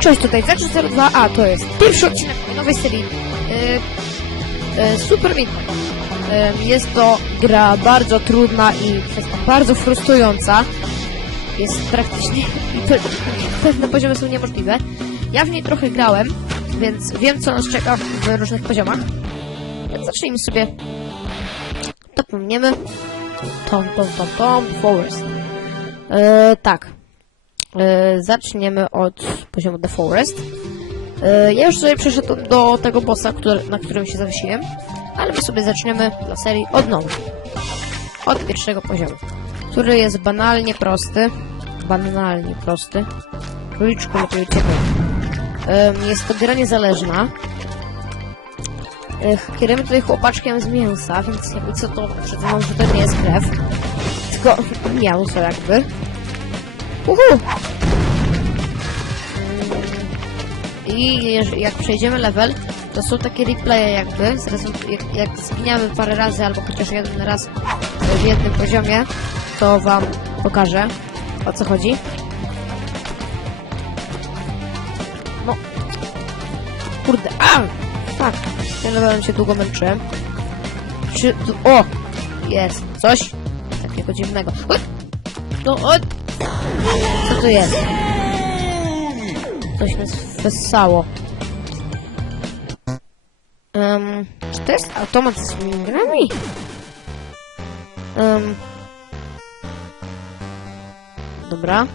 Cześć, tutaj Zaczy02, a to jest pierwszy odcinek nowej serii e, e, Super Meat Boy. E, Jest to gra bardzo trudna i bardzo frustrująca. Jest praktycznie... pewne poziomy są niemożliwe. Ja w niej trochę grałem, więc wiem co nas czeka w różnych poziomach. Więc zacznijmy sobie. To pominiemy. Tom, tom, tom, tom, Forest. E, tak. E, zaczniemy od poziomu The Forest. E, ja już sobie przeszedłem do tego bossa, który, na którym się zawiesiłem, ale my sobie zaczniemy dla serii od nowa. Od pierwszego poziomu, który jest banalnie prosty. Banalnie prosty. Króliczku uciekaj. Em, Jest to gra niezależna. Kierujemy tutaj chłopaczkiem z mięsa, więc jakby co to przyznam, że to nie jest krew. Tylko mięso jakby. Uhu! I jak przejdziemy level, to są takie replaye jakby, zrezult- jak, jak parę razy albo chociaż jeden raz w jednym poziomie, to wam pokażę o co chodzi. No. Kurde, a! Tak, tym levelem się długo męczyłem. Czy o! Jest, coś takiego dziwnego. No, o! Co to jest? Coś nas wessało. Um, czy to jest automat z grami? Um, dobra.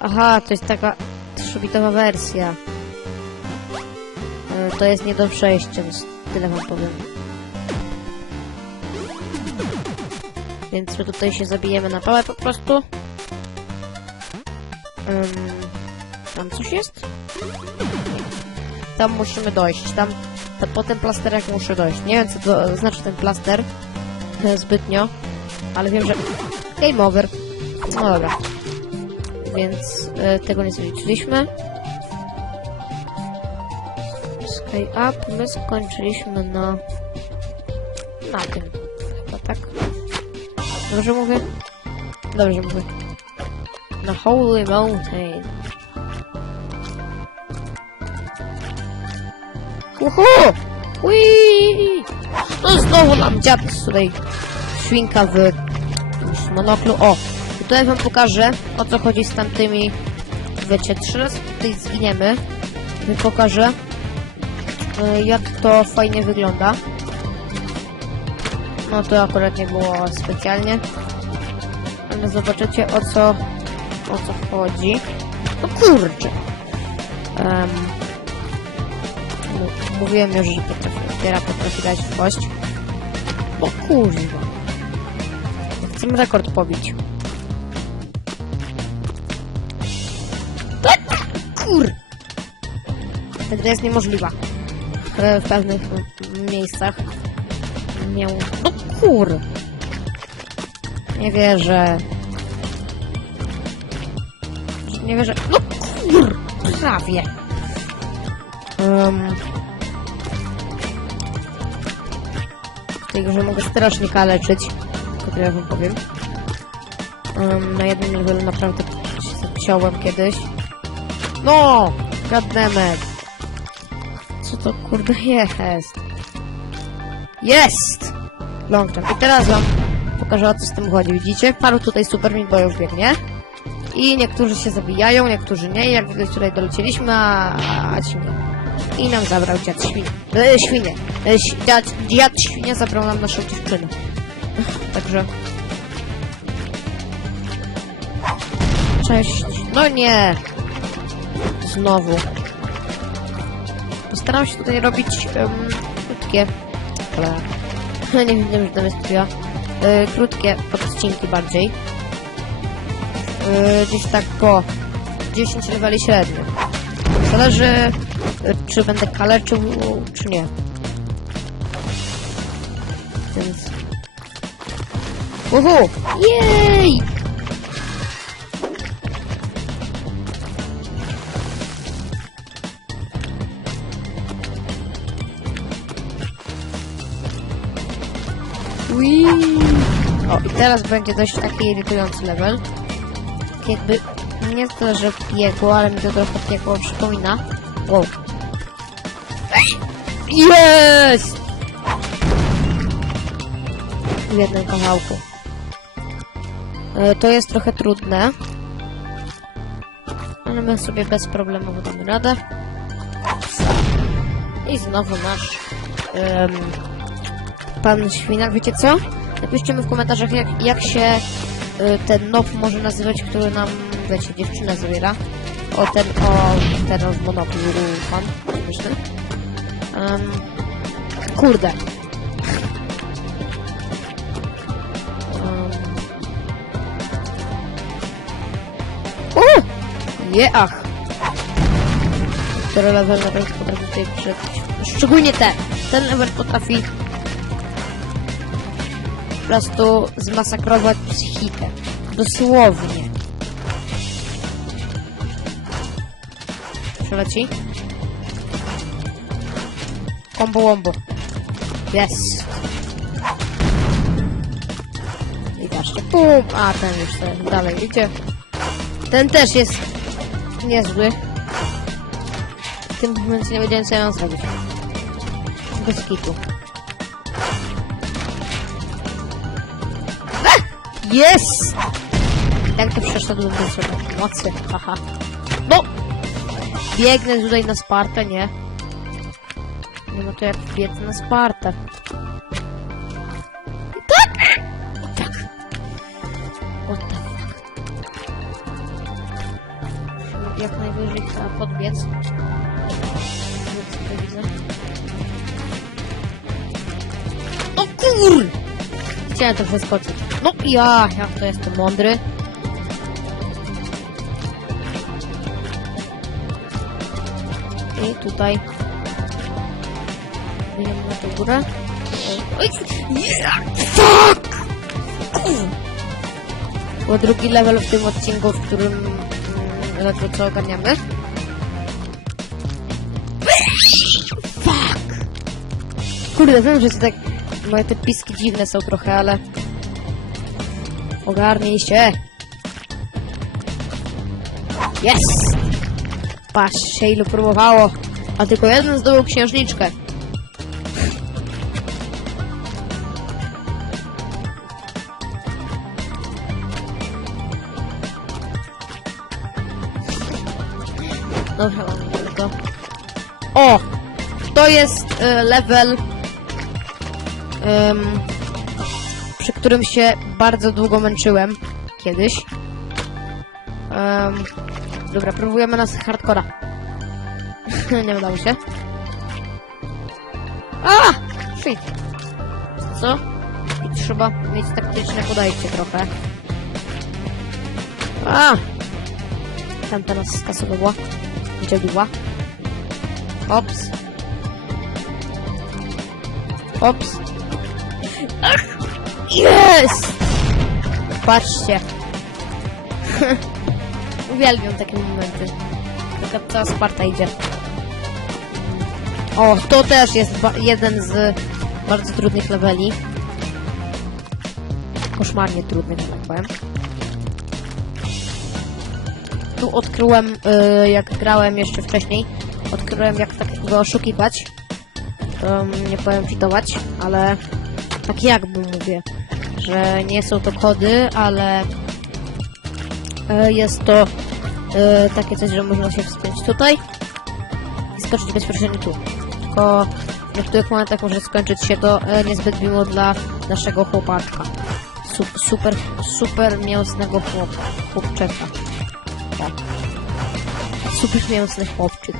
Aha, to jest taka 3-bitowa wersja. E, to jest nie do przejścia, więc tyle wam powiem. Więc my tutaj się zabijemy na pałę po prostu. Um, tam coś jest? Tam musimy dojść. Tam, ta, po ten plasterek muszę dojść. Nie wiem, co to znaczy ten plaster zbytnio, ale wiem, że game over. No dobra. Więc e, tego nie zaliczyliśmy. Sky up. My skończyliśmy na... na tym. Chyba tak. Dobrze mówię? Dobrze mówię. Na Holy Mountain. Uhu! Ui! No znowu nam dziad tutaj świnka w monoklu. O! Tutaj wam pokażę o co chodzi z tamtymi wiecie, trzy razy tutaj zginiemy. I pokażę y, jak to fajnie wygląda. No to akurat nie było specjalnie. Ale zobaczycie o co o co chodzi. No kurczę. Mu- mówiłem już, że potrafi, otwiera potrafi dać w kość. O kurwa. Chcę rekord pobić. Kur! Ta gra jest niemożliwa. W pewnych miejscach. Miał... No kur! Nie wierzę. Nie wierzę. No kur! Prawie. Um, w tej grze mogę strażnika leczyć. To tyle wam powiem. Um, na jednym levelu naprawdę się zapiąłem kiedyś. No! Goddammit. Co to kurde jest? Jest! Long jump. I teraz wam pokażę o co z tym chodzi. Widzicie? Paru tutaj super Meat boyów biegnie. I niektórzy się zabijają, niektórzy nie. Jak widać tutaj dolecieliśmy, a, a ci nie. I nam zabrał dziad świnie. E, świnie. E, dziad, dziad świnia zabrał nam naszą dziewczynę. Także... Cześć. No nie! Znowu. Postaram się tutaj robić um, krótkie. Ale nie wiem, że tam jest ja. E, krótkie odcinki bardziej. E, gdzieś tak go 10 leveli średnio. Zależy, czy będę kaleczył, czy nie. Więc... Uhu! Jej! O, i teraz będzie dość taki irytujący level. Tak Jakby Nie to, że piekło, ale mi to trochę piekło przypomina. Wow. Jest! W jednym kawałku. E, To jest trochę trudne. Ale my sobie bez problemu damy radę. I znowu nasz em, pan świnak, wiecie co? Napiszcie mi w komentarzach, jak, jak się ten nob może nazywać, który nam, wiecie, dziewczynę zabiera. O, ten, o, ten Monopoly, pan, śmieszny. Um, kurde. Um. O! Jeach! Który level na razie potrafi tutaj przebić. Szczególnie ten. Ten level potrafi po prostu zmasakrować psychikę. Dosłownie. Przeleci. Kombo wombo. Jest. I patrzcie, pum! A, ten już sobie dalej idzie. Ten też jest niezły. W tym momencie nie wiedziałem, co ja mam zrobić. Bez kitu. Jest! Jak to przeszedłem do sobie? Mocy, haha. No! Biegnę tutaj na Spartę, nie? Nie no to jak biegnę na Spartę. Tak! Tak. The fuck? Musimy Jak najwyżej trzeba podbiec. Co widzę? O kur! Chciałem to wyskoczyć. No ja, jak to jestem mądry. I tutaj. Wyjdziemy na tę górę. Oj, yeah, fuck! Bo drugi level w tym odcinku, w którym mm, ledwo co ogarniamy. Fuck! Kurde, wiem, że to tak... Moje te piski dziwne są trochę, ale... Ogarnij się! Jest! Patrz się ilu próbowało, a tylko jeden zdobył księżniczkę. Dobra, mamy to. O! To jest e, level, em, przy którym się bardzo długo męczyłem kiedyś. Em, dobra, próbujemy nas hardcora. Nie udało się. A! Shit. Co? Trzeba mieć taktyczne podejście trochę. A! Tamta nas skasowała. Gdzie była? Ops. Ops. Jest! Patrzcie. Uwielbiam takie momenty. Taka cała Sparta idzie. O, to też jest jeden z bardzo trudnych leveli. Koszmarnie trudnych, tak powiem. Tu odkryłem, y, jak grałem jeszcze wcześniej, odkryłem jak tak go oszukiwać. Um, nie powiem cheatować, ale tak jakby mówię, że nie są to kody, ale y, jest to y, takie coś, że można się wspiąć tutaj i skoczyć bezpośrednio tu. Tylko w niektórych momentach może skończyć się to e, niezbyt miło dla naszego chłopaczka. Su super, super mięsnego chłop chłopczyka. Tak. Super mięsny chłopczyk.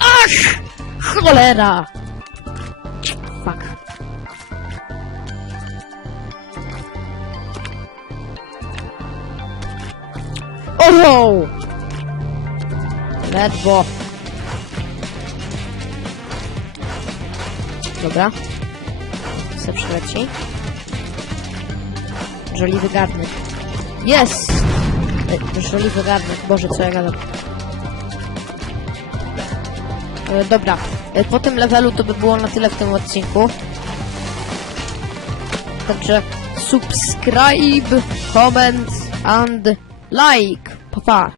Ach! Cholera! Oh! Ledwo. Dobra. Se przyleci. Żoliwy garnek. Jest! E, Żoliwy garnek. Boże, co ja gadam. E, dobra. E, po tym levelu to by było na tyle w tym odcinku. Także subscribe, comment and like, Papa.